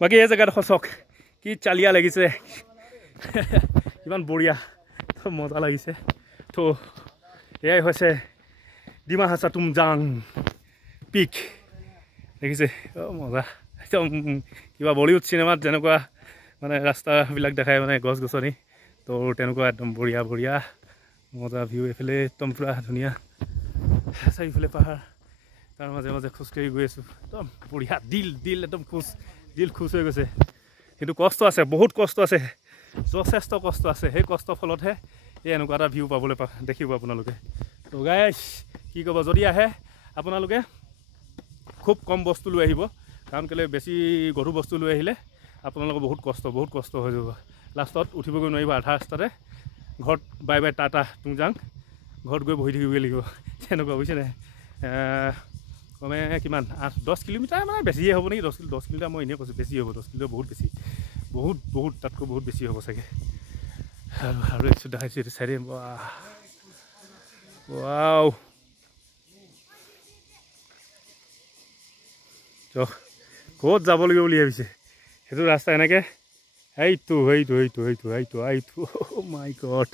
বাকী এই জেগাডোখৰ চাওক কি চালিয়া লাগিছে ইমান বঢ়িয়া মজা লাগিছে তো এয়াই হৈছে ডিমা হাছা তুমজাং পিক দেখিছে মজা একদম কিবা বলিউড চিনেমাত যেনেকুৱা মানে ৰাস্তাবিলাক দেখায় মানে গছ গছনি তো তেনেকুৱা একদম বঢ়িয়া বঢ়িয়া মজা ভিউ এইফালে একদম পুৰা ধুনীয়া চাৰিওফালে পাহাৰ তাৰ মাজে মাজে খোজকাঢ়ি গৈ আছোঁ একদম বঢ়িয়া দিল একদম দিল খুচ হৈ গৈছে কিন্তু কষ্ট আছে বহুত কষ্ট আছে যথেষ্ট কষ্ট আছে সেই কষ্টৰ ফলতহে এই এনেকুৱা এটা ভিউ পাবলৈ দেখিব আপোনালোকে তো গাইছ কি ক'ব যদি আহে আপোনালোকে খুব কম বস্তু লৈ আহিব কাৰণ কেলৈ বেছি গধুৰ বস্তু লৈ আহিলে আপোনালোকৰ বহুত কষ্ট হৈ যাব লাষ্টত উঠিবগৈ নোৱাৰিব আধা ৰাস্তাতে ঘৰত বাই বাই টাটা তুমজাং ঘৰত গৈ বহি থাকিবগৈ লাগিব তেনেকুৱা বুজিছেনে কমে কিমান 8-10 কিলোমিটাৰ মানে বেছিয়ে হ'ব নেকি 10 কিলোমিটাৰ মই এনেই কৈছোঁ বেছি হ'ব 10 কিলোমিটাৰ বহুত বেছি বহুত তাতকৈ বহুত বেছি হ'ব চাগে আৰু এইটো দেখাইছোঁ এইটো চাইডে ৱাও ক'ত যাব লাগিব বুলি ভাবিছে সেইটো ৰাস্তা এনেকৈ এইটো মাই গড